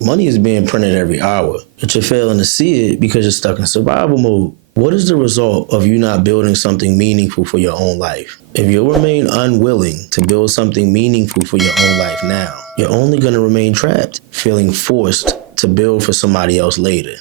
Money is being printed every hour, but you're failing to see it because you're stuck in survival mode. What is the result of you not building something meaningful for your own life? If you remain unwilling to build something meaningful for your own life now, you're only going to remain trapped, feeling forced to build for somebody else later.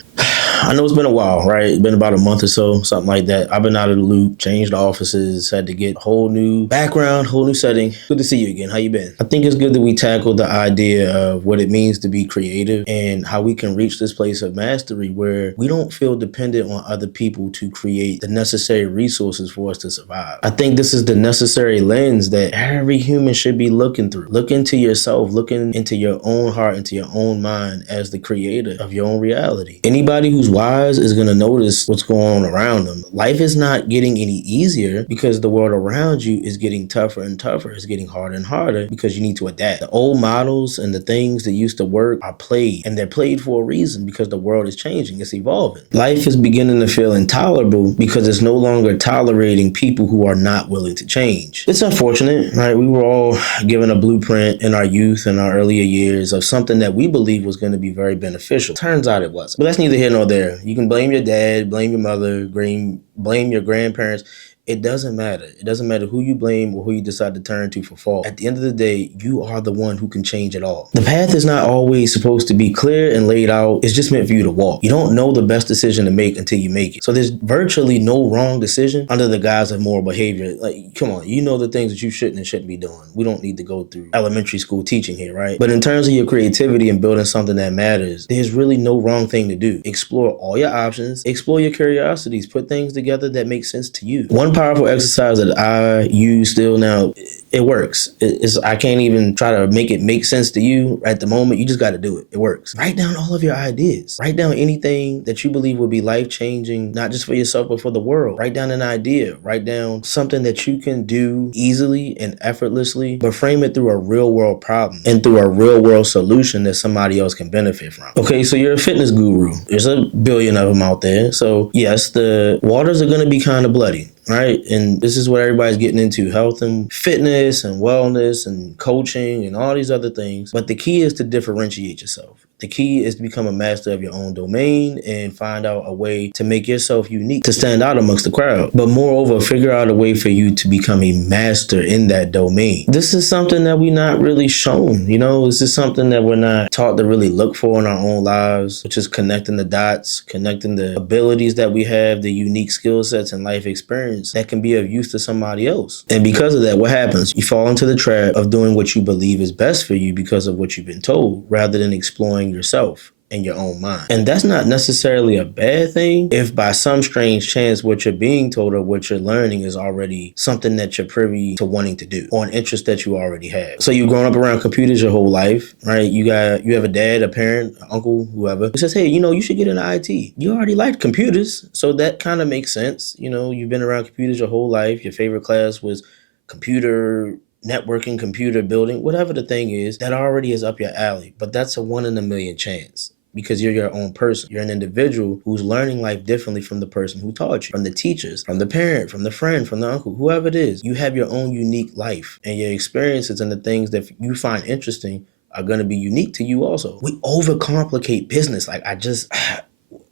I know it's been a while, right? It's been about a month or so, something like that. I've been out of the loop, changed offices, had to get a whole new background, whole new setting. Good to see you again. How you been? I think it's good that we tackle the idea of what it means to be creative and how we can reach this place of mastery where we don't feel dependent on other people to create the necessary resources for us to survive. I think this is the necessary lens that every human should be looking through. Look into yourself, looking into your own heart, into your own mind as the creator of your own reality. Anybody who's wise is going to notice what's going on around them. Life is not getting any easier because the world around you is getting tougher and tougher. It's getting harder and harder because you need to adapt. The old models and the things that used to work are played, and they're played for a reason because the world is changing. It's evolving. Life is beginning to feel intolerable because it's no longer tolerating people who are not willing to change. It's unfortunate, right? We were all given a blueprint in our youth and our earlier years of something that we believed was going to be very beneficial. Turns out it wasn't. But that's neither here nor there. You can blame your dad, blame your mother, blame your grandparents. It doesn't matter. It doesn't matter who you blame or who you decide to turn to for fault. At the end of the day, you are the one who can change it all. The path is not always supposed to be clear and laid out. It's just meant for you to walk. You don't know the best decision to make until you make it. So there's virtually no wrong decision under the guise of moral behavior. Like, come on, you know the things that you shouldn't and shouldn't be doing. We don't need to go through elementary school teaching here, right? But in terms of your creativity and building something that matters, there's really no wrong thing to do. Explore all your options, explore your curiosities, put things together that make sense to you. One powerful exercise that I use still now, it works. I can't even try to make it make sense to you at the moment. You just got to do it. It works. Write down all of your ideas. Write down anything that you believe will be life-changing, not just for yourself, but for the world. Write down an idea. Write down something that you can do easily and effortlessly, but frame it through a real-world problem and through a real-world solution that somebody else can benefit from. Okay, so you're a fitness guru. There's a billion of them out there. So yes, the waters are going to be kind of bloody. Right. And this is what everybody's getting into: health and fitness and wellness and coaching and all these other things. But the key is to differentiate yourself. The key is to become a master of your own domain and find out a way to make yourself unique, to stand out amongst the crowd. But moreover, figure out a way for you to become a master in that domain. This is something that we're not really shown. This is something that we're not taught to really look for in our own lives, which is connecting the dots, connecting the abilities that we have, the unique skill sets and life experience that can be of use to somebody else. And because of that, what happens? You fall into the trap of doing what you believe is best for you because of what you've been told, rather than exploring yourself and your own mind. And that's not necessarily a bad thing if by some strange chance what you're being told or what you're learning is already something that you're privy to wanting to do, or an interest that you already have. So you've grown up around computers your whole life, right? You have a dad, a parent, an uncle, whoever, who says, hey, you should get into IT. You already liked computers, so that kind of makes sense. You've been around computers your whole life. Your favorite class was computer networking, computer building, whatever the thing is, that already is up your alley. But that's a 1 in a million chance, because you're your own person. You're an individual who's learning life differently from the person who taught you, from the teachers, from the parent, from the friend, from the uncle, whoever it is. You have your own unique life, and your experiences and the things that you find interesting are going to be unique to you also. We overcomplicate business.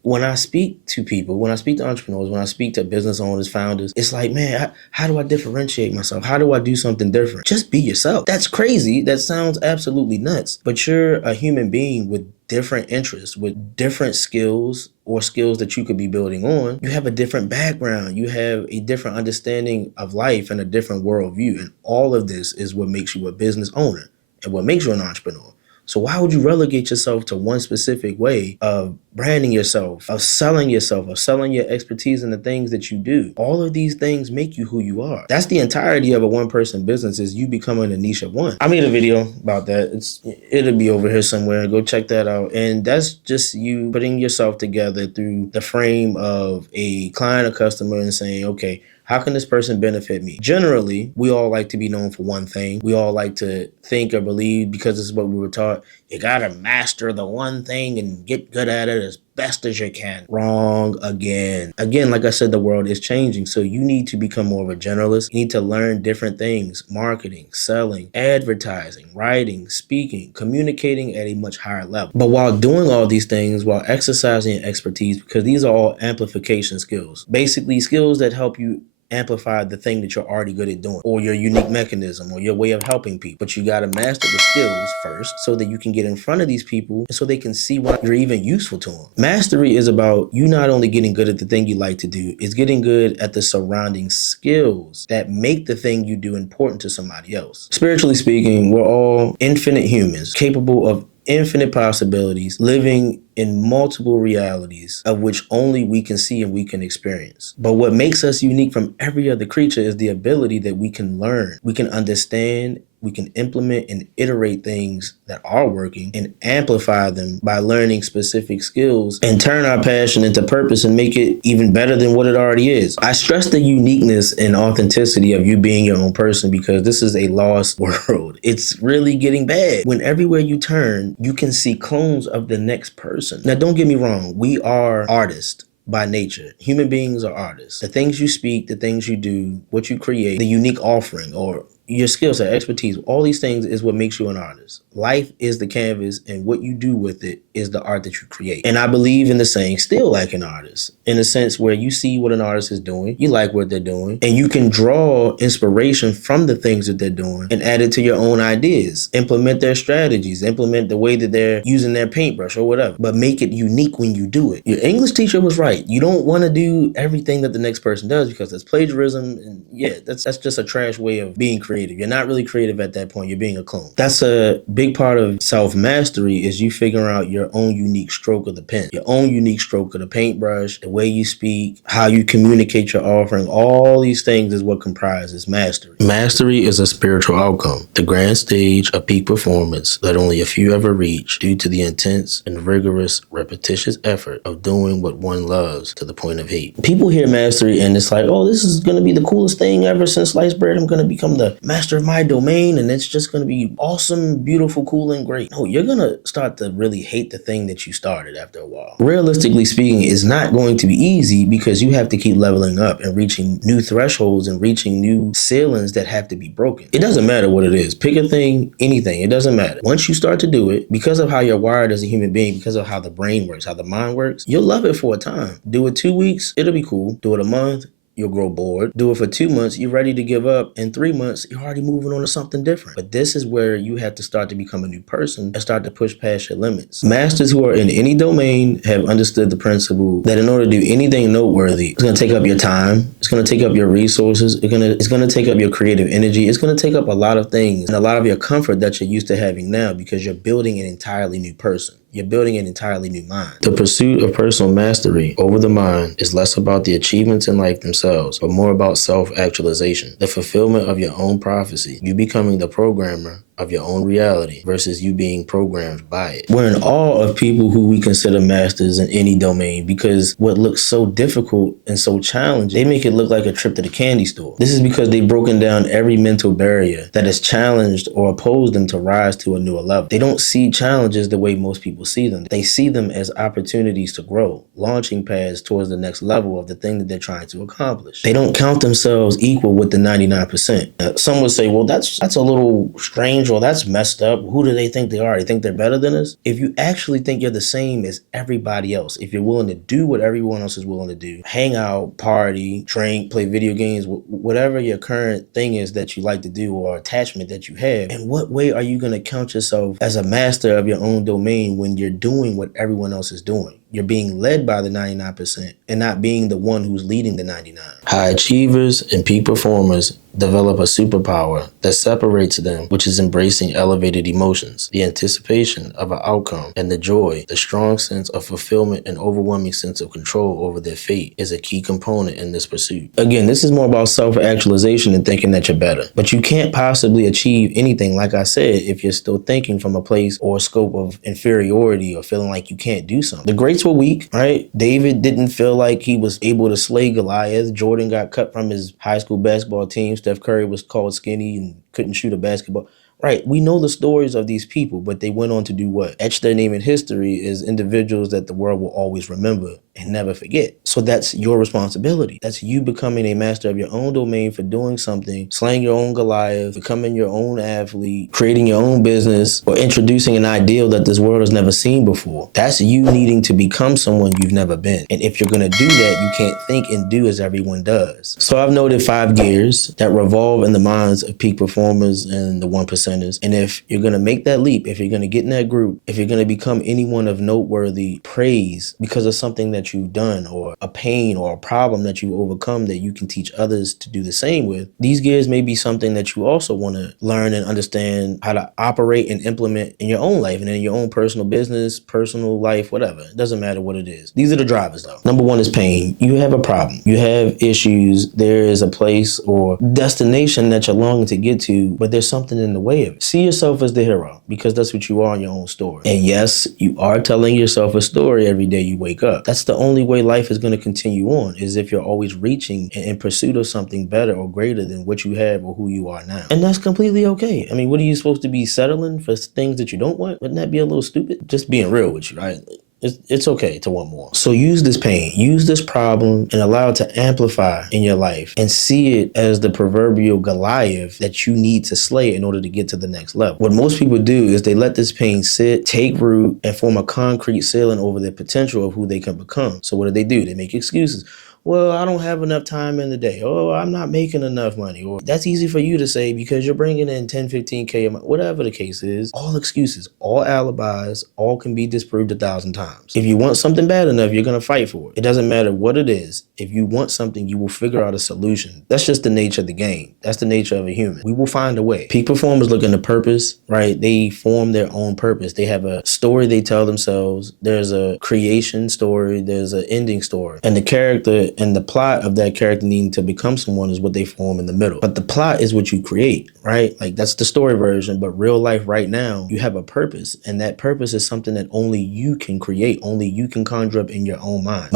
When I speak to people, when I speak to entrepreneurs, when I speak to business owners, founders, it's like, man, how do I differentiate myself? How do I do something different? Just be yourself. That's crazy. That sounds absolutely nuts. But you're a human being with different interests, with different skills or skills that you could be building on. You have a different background. You have a different understanding of life and a different worldview. And all of this is what makes you a business owner and what makes you an entrepreneur. So why would you relegate yourself to one specific way of branding yourself, of selling yourself, of selling your expertise in the things that you do? All of these things make you who you are. That's the entirety of a one-person business, is you becoming a niche of one. I made a video about that. It'll be over here somewhere. Go check that out. And that's just you putting yourself together through the frame of a client or customer and saying, okay, how can this person benefit me? Generally, we all like to be known for one thing. We all like to think or believe, because this is what we were taught, You gotta master the one thing and get good at it as best as you can. Wrong again. Again, like I said, the world is changing. So you need to become more of a generalist. You need to learn different things: marketing, selling, advertising, writing, speaking, communicating at a much higher level. But while doing all these things, while exercising your expertise, because these are all amplification skills, basically skills that help you amplify the thing that you're already good at doing, or your unique mechanism, or your way of helping people. But you got to master the skills first so that you can get in front of these people and so they can see why you're even useful to them. Mastery is about you not only getting good at the thing you like to do, it's getting good at the surrounding skills that make the thing you do important to somebody else. Spiritually speaking, we're all infinite humans capable of infinite possibilities, living in multiple realities of which only we can see and we can experience. But what makes us unique from every other creature is the ability that we can learn, we can understand, we can implement and iterate things that are working and amplify them by learning specific skills and turn our passion into purpose and make it even better than what it already is. I stress the uniqueness and authenticity of you being your own person because this is a lost world. It's really getting bad. When everywhere you turn, you can see clones of the next person. Now, don't get me wrong. We are artists by nature. Human beings are artists. The things you speak, the things you do, what you create, the unique offering or your skill set, expertise, all these things is what makes you an artist. Life is the canvas and what you do with it is the art that you create. And I believe in the saying, still like an artist, in a sense where you see what an artist is doing, you like what they're doing, and you can draw inspiration from the things that they're doing and add it to your own ideas, implement their strategies, implement the way that they're using their paintbrush or whatever, but make it unique when you do it. Your English teacher was right. You don't want to do everything that the next person does because that's plagiarism. And yeah, that's just a trash way of being creative. You're not really creative at that point. You're being a clone. That's a big part of self-mastery is you figuring out your own unique stroke of the pen, your own unique stroke of the paintbrush, the way you speak, how you communicate your offering. All these things is what comprises mastery. Mastery is a spiritual outcome, the grand stage of peak performance that only a few ever reach due to the intense and rigorous, repetitious effort of doing what one loves to the point of hate. People hear mastery and it's like, oh, this is going to be the coolest thing ever since sliced bread. I'm going to become the master of my domain and it's just going to be awesome, beautiful, cool, and great. No, you're going to start to really hate the thing that you started after a while. Realistically speaking, it's not going to be easy because you have to keep leveling up and reaching new thresholds and reaching new ceilings that have to be broken. It doesn't matter what it is. Pick a thing, anything. It doesn't matter. Once you start to do it, because of how you're wired as a human being, because of how the brain works, how the mind works, you'll love it for a time. Do it 2 weeks, it'll be cool. Do it a month, you'll grow bored. Do it for 2 months, you're ready to give up. In 3 months, you're already moving on to something different. But this is where you have to start to become a new person and start to push past your limits. Masters who are in any domain have understood the principle that in order to do anything noteworthy, it's going to take up your time. It's going to take up your resources. It's going to take up your creative energy. It's going to take up a lot of things and a lot of your comfort that you're used to having now because you're building an entirely new person. You're building an entirely new mind. The pursuit of personal mastery over the mind is less about the achievements in life themselves, but more about self-actualization, the fulfillment of your own prophecy, you becoming the programmer of your own reality versus you being programmed by it. We're in awe of people who we consider masters in any domain because what looks so difficult and so challenging, they make it look like a trip to the candy store. This is because they've broken down every mental barrier that has challenged or opposed them to rise to a newer level. They don't see challenges the way most people see them. They see them as opportunities to grow, launching pads towards the next level of the thing that they're trying to accomplish. They don't count themselves equal with the 99%. Now, some would say, well, that's a little strange or that's messed up. Who do they think they are? They think they're better than us? If you actually think you're the same as everybody else, if you're willing to do what everyone else is willing to do, hang out, party, drink, play video games, whatever your current thing is that you like to do or attachment that you have, in what way are you going to count yourself as a master of your own domain when you're doing what everyone else is doing? You're being led by the 99% and not being the one who's leading the 99. High achievers and peak performers develop a superpower that separates them, which is embracing elevated emotions, the anticipation of an outcome, and the joy, the strong sense of fulfillment and overwhelming sense of control over their fate is a key component in this pursuit. Again, this is more about self-actualization and thinking that you're better. But you can't possibly achieve anything, like I said, if you're still thinking from a place or a scope of inferiority or feeling like you can't do something. The greats were weak, right? David didn't feel like he was able to slay Goliath. Jordan got cut from his high school basketball team. Steph Curry was called skinny and couldn't shoot a basketball. Right. We know the stories of these people, but they went on to do what? Etch their name in history as individuals that the world will always remember and never forget. So that's your responsibility. That's you becoming a master of your own domain for doing something, slaying your own Goliath, becoming your own athlete, creating your own business, or introducing an ideal that this world has never seen before. That's you needing to become someone you've never been. And if you're going to do that, you can't think and do as everyone does. So I've noted 5 gears that revolve in the minds of peak performers and the 1%. And if you're going to make that leap, if you're going to get in that group, if you're going to become anyone of noteworthy praise because of something that you've done or a pain or a problem that you overcome that you can teach others to do the same with, these gears may be something that you also want to learn and understand how to operate and implement in your own life and in your own personal business, personal life, whatever. It doesn't matter what it is. These are the drivers though. Number 1 is pain. You have a problem. You have issues. There is a place or destination that you're longing to get to, but there's something in the way of it. See yourself as the hero because that's what you are in your own story. And yes, you are telling yourself a story every day you wake up. That's the only way life is going to continue on, is if you're always reaching in pursuit of something better or greater than what you have or who you are now. And that's completely okay. I mean, what are you supposed to be settling for things that you don't want? Wouldn't that be a little stupid? Just being real with you, right? It's okay to want more. So use this pain, use this problem, and allow it to amplify in your life and see it as the proverbial Goliath that you need to slay in order to get to the next level. What most people do is they let this pain sit, take root, and form a concrete ceiling over their potential of who they can become. So what do? They make excuses. Well, I don't have enough time in the day. Oh, I'm not making enough money. Or that's easy for you to say because you're bringing in 10, 15K a month. Whatever the case is, all excuses, all alibis, all can be disproved 1,000 times. If you want something bad enough, you're going to fight for it. It doesn't matter what it is. If you want something, you will figure out a solution. That's just the nature of the game. That's the nature of a human. We will find a way. Peak performers look into purpose, right? They form their own purpose. They have a story they tell themselves. There's a creation story. There's an ending story. And the character and the plot of that character needing to become someone is what they form in the middle. But the plot is what you create, right? Like that's the story version, but real life right now, you have a purpose. And that purpose is something that only you can create, only you can conjure up in your own mind.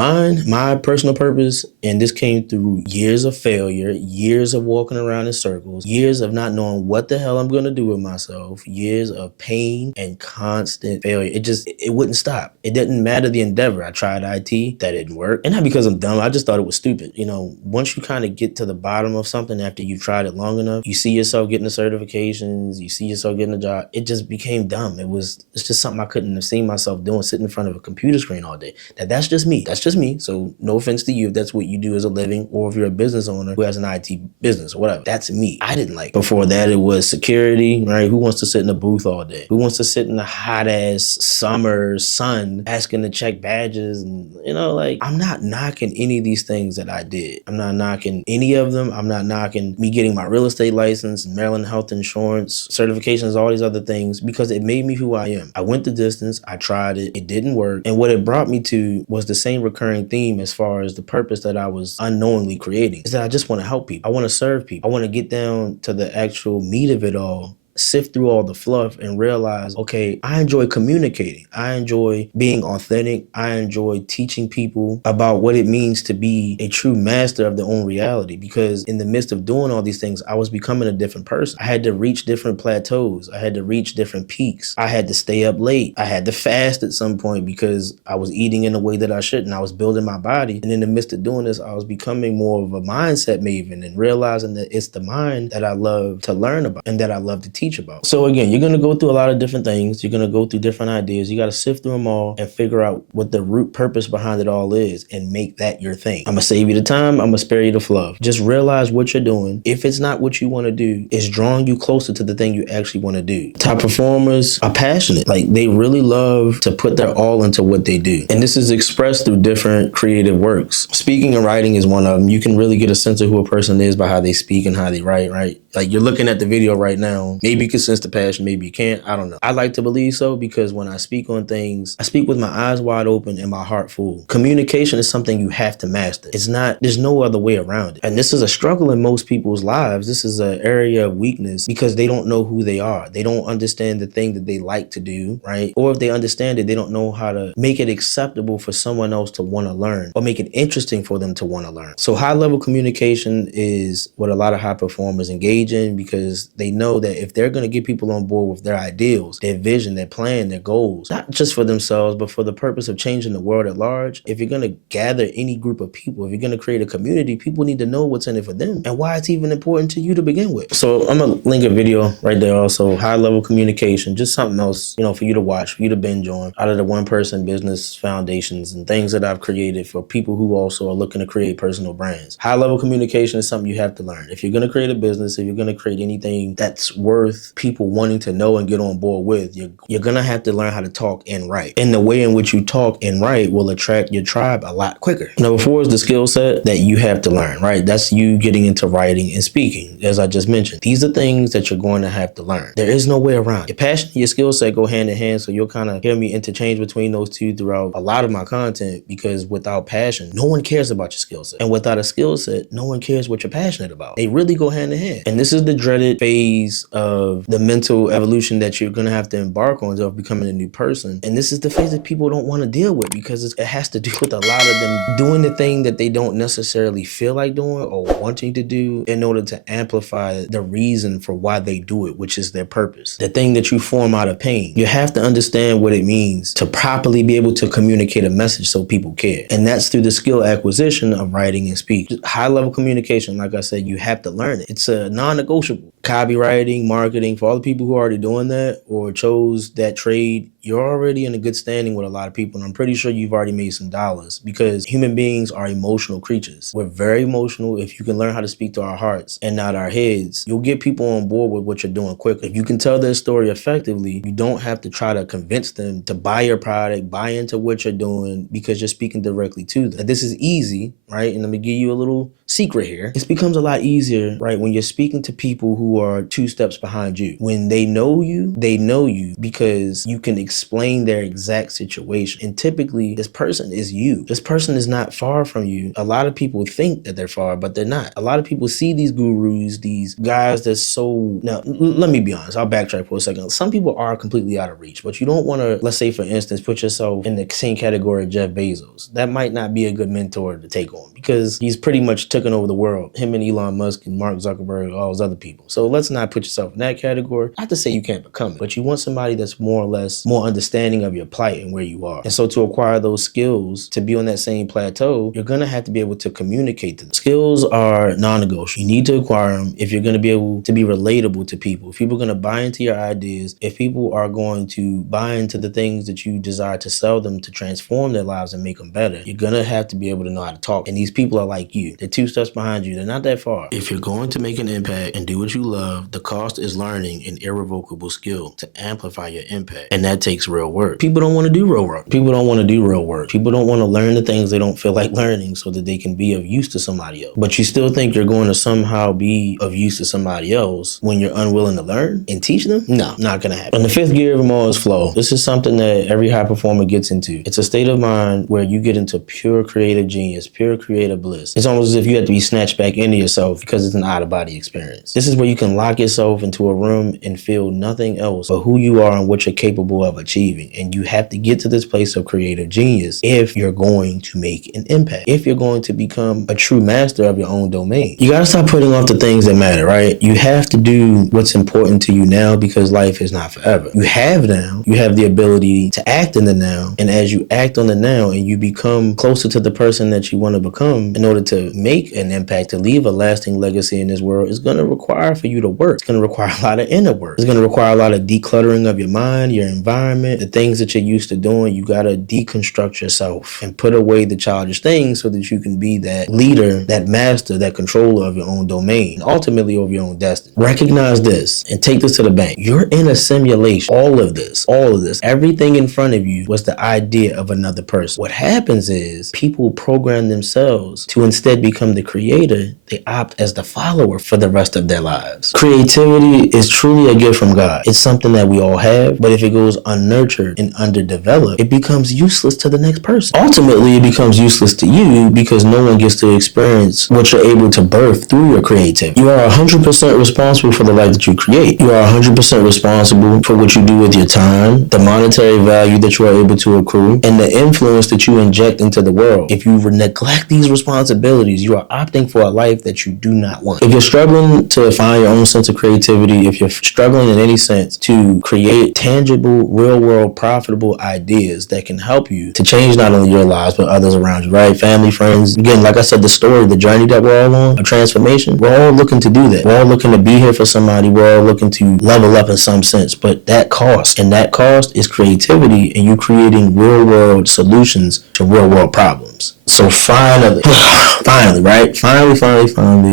My personal purpose, and this came through years of failure, years of walking around in circles, years of not knowing what the hell I'm going to do with myself, years of pain and constant failure. It wouldn't stop. It didn't matter the endeavor. I tried IT, that didn't work. And not because I'm dumb, I just thought it was stupid. You know, once you kind of get to the bottom of something after you've tried it long enough, you see yourself getting the certifications, you see yourself getting a job, it just became dumb. It's just something I couldn't have seen myself doing, sitting in front of a computer screen all day. That's just me. That's just me. So no offense to you if that's what you do as a living, or if you're a business owner who has an IT business or whatever. That's me. I didn't like it. Before that, it was security, right? Who wants to sit in a booth all day? Who wants to sit in the hot ass summer sun asking to check badges? And I'm not knocking any of these things that I did. I'm not knocking any of them. I'm not knocking me getting my real estate license, Maryland health insurance, certifications, all these other things, because it made me who I am. I went the distance. I tried it. It didn't work. And what it brought me to was the same recurring theme as far as the purpose that I was unknowingly creating, is that I just want to help people. I want to serve people. I want to get down to the actual meat of it all, sift through all the fluff and realize, okay, I enjoy communicating. I enjoy being authentic. I enjoy teaching people about what it means to be a true master of their own reality. Because in the midst of doing all these things, I was becoming a different person. I had to reach different plateaus. I had to reach different peaks. I had to stay up late. I had to fast at some point because I was eating in a way that I shouldn't. I was building my body. And in the midst of doing this, I was becoming more of a mindset maven and realizing that it's the mind that I love to learn about and that I love to teach about. So again, you're going to go through a lot of different things. You're going to go through different ideas. You got to sift through them all and figure out what the root purpose behind it all is and make that your thing. I'm going to save you the time. I'm going to spare you the fluff. Just realize what you're doing. If it's not what you want to do, it's drawing you closer to the thing you actually want to do. Top performers are passionate. Like they really love to put their all into what they do. And this is expressed through different creative works. Speaking and writing is one of them. You can really get a sense of who a person is by how they speak and how they write, right? Like you're looking at the video right now. Maybe you can sense the passion, maybe you can't. I don't know. I like to believe so because when I speak on things, I speak with my eyes wide open and my heart full. Communication is something you have to master. There's no other way around it. And this is a struggle in most people's lives. This is an area of weakness because they don't know who they are. They don't understand the thing that they like to do, right? Or if they understand it, they don't know how to make it acceptable for someone else to want to learn or make it interesting for them to want to learn. So high level communication is what a lot of high performers engage engage in, because they know that if they're going to get people on board with their ideals, their vision, their plan, their goals, not just for themselves, but for the purpose of changing the world at large, if you're going to gather any group of people, if you're going to create a community, people need to know what's in it for them and why it's even important to you to begin with. So I'm going to link a video right there also, high level communication, just something else, for you to watch, for you to binge on, out of the one person business foundations and things that I've created for people who also are looking to create personal brands. High level communication is something you have to learn. If you're going to create a business, if you're going to create anything that's worth people wanting to know and get on board with, you're going to have to learn how to talk and write. And the way in which you talk and write will attract your tribe a lot quicker. Number 4 is the skill set that you have to learn, right? That's you getting into writing and speaking, as I just mentioned. These are things that you're going to have to learn. There is no way around. Your passion and your skill set go hand in hand, so you'll kind of hear me interchange between those two throughout a lot of my content, because without passion, no one cares about your skill set. And without a skill set, no one cares what you're passionate about. They really go hand in hand. And this is the dreaded phase of the mental evolution that you're going to have to embark on of becoming a new person. And this is the phase that people don't want to deal with, because it has to do with a lot of them doing the thing that they don't necessarily feel like doing or wanting to do in order to amplify the reason for why they do it, which is their purpose. The thing that you form out of pain. You have to understand what it means to properly be able to communicate a message so people care. And that's through the skill acquisition of writing and speech. High level communication, like I said, you have to learn it. It's a non-negotiable. Copywriting, marketing, for all the people who are already doing that or chose that trade, you're already in a good standing with a lot of people. And I'm pretty sure you've already made some dollars, because human beings are emotional creatures. We're very emotional. If you can learn how to speak to our hearts and not our heads, you'll get people on board with what you're doing quickly. If you can tell their story effectively, you don't have to try to convince them to buy your product, buy into what you're doing, because you're speaking directly to them. This is easy, right? And let me give you a little secret here. It becomes a lot easier, right, when you're speaking to people who are 2 steps behind you. When they know you because you can explain their exact situation. And typically, this person is you. This person is not far from you. A lot of people think that they're far, but they're not. A lot of people see these gurus, these guys that's so... Now, let me be honest. I'll backtrack for a second. Some people are completely out of reach, but you don't want to, let's say, for instance, put yourself in the same category of Jeff Bezos. That might not be a good mentor to take on, because he's pretty much taken over the world. Him and Elon Musk and Mark Zuckerberg, all those other people. So let's not put yourself in that category. Not to say you can't become it, but you want somebody that's more or less more understanding of your plight and where you are. And so to acquire those skills, to be on that same plateau, you're going to have to be able to communicate to them. Skills are non-negotiable. You need to acquire them if you're going to be able to be relatable to people. If people are going to buy into your ideas, if people are going to buy into the things that you desire to sell them to transform their lives and make them better, you're going to have to be able to know how to talk. And these people are like you. They're 2 steps behind you. They're not that far. If you're going to make an impact and do what you love, the cost is learning an irrevocable skill to amplify your impact. And that takes real work. People don't want to do real work. People don't want to do real work. People don't want to learn the things they don't feel like learning so that they can be of use to somebody else. But you still think you're going to somehow be of use to somebody else when you're unwilling to learn and teach them? No, not going to happen. And the 5th gear of them all is flow. This is something that every high performer gets into. It's a state of mind where you get into pure creative genius, pure creative bliss. It's almost as if you have to be snatched back into yourself, because it's an out-of-body experience. This is where you can lock yourself into a room and feel nothing else but who you are and what you're capable of achieving. And you have to get to this place of creative genius if you're going to make an impact, if you're going to become a true master of your own domain. You got to stop putting off the things that matter, right? You have to do what's important to you now, because life is not forever. You have the ability to act in the now. And as you act on the now and you become closer to the person that you want to become, in order to make an impact, to leave a lasting legacy in this world, it's going to require for you to work. It's going to require a lot of inner work. It's going to require a lot of decluttering of your mind, your environment, the things that you're used to doing. You got to deconstruct yourself and put away the childish things so that you can be that leader, that master, that controller of your own domain, and ultimately over your own destiny. Recognize this and take this to the bank. You're in a simulation. All of this, everything in front of you was the idea of another person. What happens is people program themselves to instead become the creator. They opt as the follower for the rest of their lives. Creativity is truly a gift from God. It's something that we all have, but if it goes unnurtured and underdeveloped, it becomes useless to the next person. Ultimately, it becomes useless to you because no one gets to experience what you're able to birth through your creativity. You are 100% responsible for the life that you create. You are 100% responsible for what you do with your time, the monetary value that you are able to accrue, and the influence that you inject into the world. If you neglect these responsibilities, you are opting for a life that you do not want. If you're struggling to find your own sense of creativity, if you're struggling in any sense to create tangible, real-world, profitable ideas that can help you to change not only your lives, but others around you, right? Family, friends. Again, like I said, the story, the journey that we're all on, a transformation, we're all looking to do that. We're all looking to be here for somebody. We're all looking to level up in some sense, but that cost, and that cost is creativity and you creating real-world solutions to real-world problems. So finally,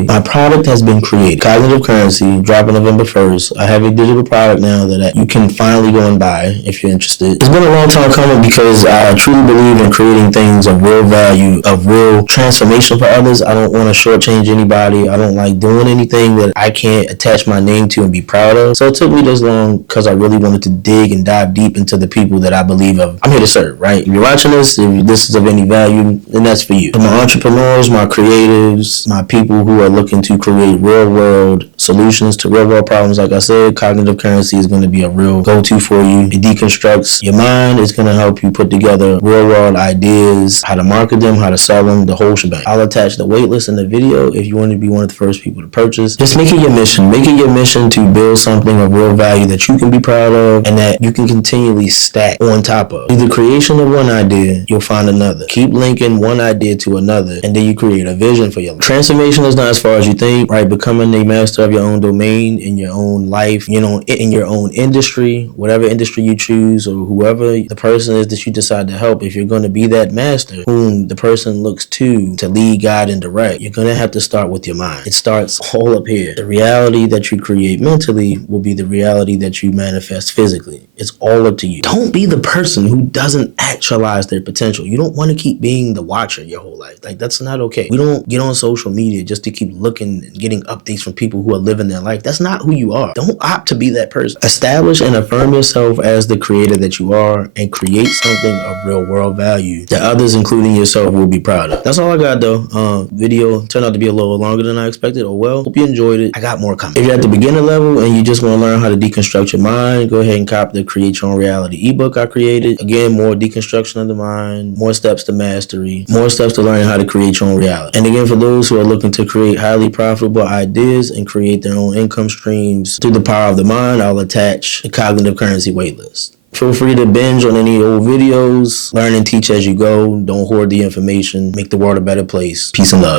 my product has been created. Cognitive Currency, dropping November 1st. I have a digital product now that you can finally go and buy if you're interested. It's been a long time coming because I truly believe in creating things of real value, of real transformation for others. I don't want to shortchange anybody. I don't like doing anything that I can't attach my name to and be proud of. So it took me this long because I really wanted to dig and dive deep into the people that I believe I'm here to serve, right? If you're watching this, if this is of any value, then that's for you. For my entrepreneurs, my creatives, my people who are looking to create real world solutions to real world problems, like I said, Cognitive Currency is going to be a real go-to for you. It deconstructs your mind. It's going to help you put together real world ideas, how to market them, how to sell them, the whole shebang. I'll attach the waitlist in the video if you want to be one of the first people to purchase. Just make it your mission. Make it your mission to build something of real value that you can be proud of and that you can continually stack on top of. Through the creation of one idea, you'll find another. Keep linking one idea to another, and then you create a vision for your life. Transformation is not as far as you think, right? Becoming a master of your own domain, in your own life, in your own industry, whatever industry you choose, or whoever the person is that you decide to help. If you're going to be that master whom the person looks to lead, guide, and direct, you're going to have to start with your mind. It starts all up here. The reality that you create mentally will be the reality that you manifest physically. It's all up to you. Don't be the person who doesn't actualize their potential. You don't want to keep being the watcher your whole life. Like, that's not okay. We don't get on social media just to keep looking and getting updates from people who are living their life. That's not who you are. Don't opt to be that person. Establish and affirm yourself as the creator that you are and create something of real world value that others, including yourself, will be proud of. That's all I got though. Video turned out to be a little longer than I expected. Oh well. Hope you enjoyed it. I got more coming. If you're at the beginner level and you just want to learn how to deconstruct your mind, go ahead and cop the Create Your Own Reality ebook I created. Again, more deconstruction of the mind, more steps to mastery, more steps to learn how to create your own reality. And again, for those who are looking to create highly profitable ideas and create their own income streams through the power of the mind, I'll attach the Cognitive Currency waitlist. Feel free to binge on any old videos. Learn and teach as you go. Don't hoard the information. Make the world a better place. Peace and love.